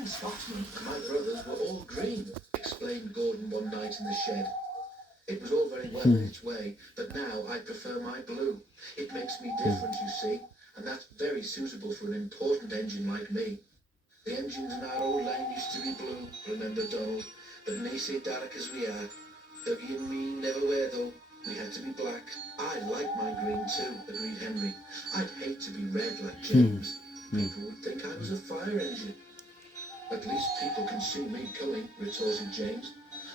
I'm Scotsman, and my brothers were all green, explained Gordon one night in the shed. It was all very well in its way, but now I prefer my blue. It makes me different, you see, and that's very suitable for an important engine like me. The engines in our old line used to be blue, remember Donald, but nae sae dark as we are. Dougie and me never were though, we had to be black. I like my green too, agreed Henry. I'd hate to be red like James. People would think I was a fire engine. At least people can see me coming, retorted James.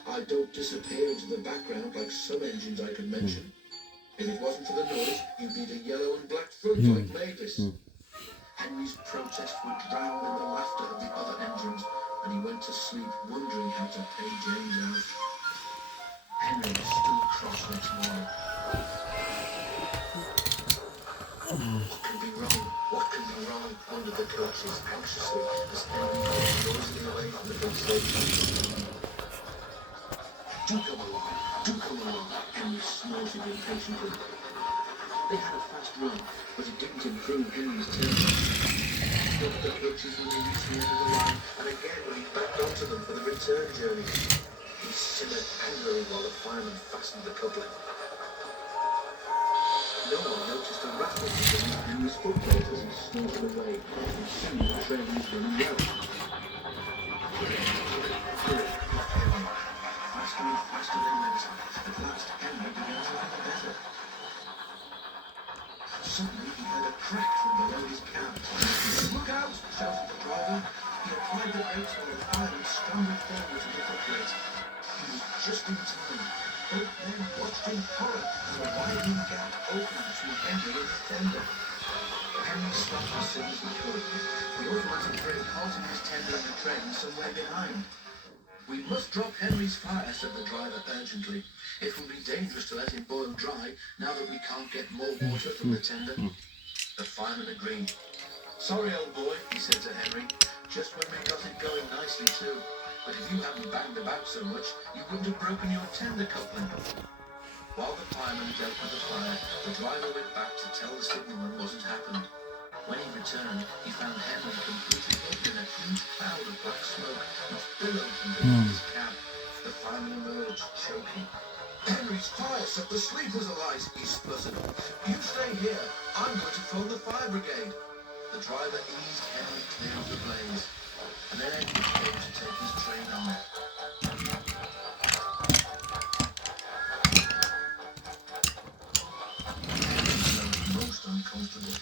I don't disappear into the background like some engines I could mention. If it wasn't for the noise, you'd need a yellow and black front like Mavis. Henry's protests were drowned in the laughter of the other engines, and he went to sleep wondering how to pay James out. Henry was still cross next morning. What can be wrong? What can be wrong? Wondered the coaches anxiously as Henry walked noisily away from the big station. Do come along, Henry snorted impatiently. They had a fast run, but it didn't improve Henry's temper. He stopped the coaches when they reached the end of the line, and again when he backed onto them for the return journey. He simmered angrily while the fireman fastened the coupling. No one noticed a rattle beneath Henry's footplate as he snorted away, and soon the train was running well. Faster and faster they went. At last, Henry began to feel better. Suddenly, he heard a crack from below his cab. Look out! Shouted the driver. He applied the brakes while the fireman scrambled forward to the footplate. He was just in time. Both men watched in horror as a widening gap opened between Henry and his tender. Henry stopped as soon as he could. The automatic brake halted his tender and the train somewhere behind. We must drop Henry's fire, said the driver urgently. It will be dangerous to let him boil dry now that we can't get more water from the tender. The fireman agreed. Sorry, old boy, he said to Henry. Just when we got it going nicely too. But if you hadn't banged about so much, you wouldn't have broken your tender coupling. While the fireman dealt with the fire, the driver went back to tell the signalman what had happened. When he returned, he found Henry completely hid in a huge cloud of black smoke which billowed from beneath his cab. The fireman emerged, choking. Henry's fire set the sleepers alight, he spluttered. You stay here. I'm going to phone the fire brigade. The driver eased Henry clear of the blaze, and then Henry came to take his train on. Henry felt most uncomfortable.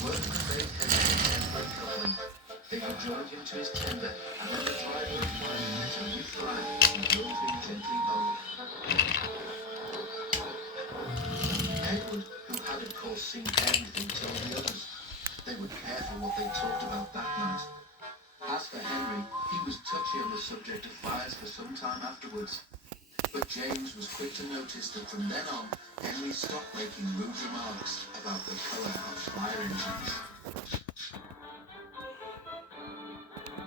Work made Henry a temporary coupling. They joined him to his tender, and then the driver and fireman met a new flag and drove him gently home. Edward, who had of course seen everything, told the others. They were careful what they talked about that night. As for Henry, he was touchy on the subject of fires for some time afterwards. But James was quick to notice that from then on, Henry stopped making rude remarks about the colour of fire engines.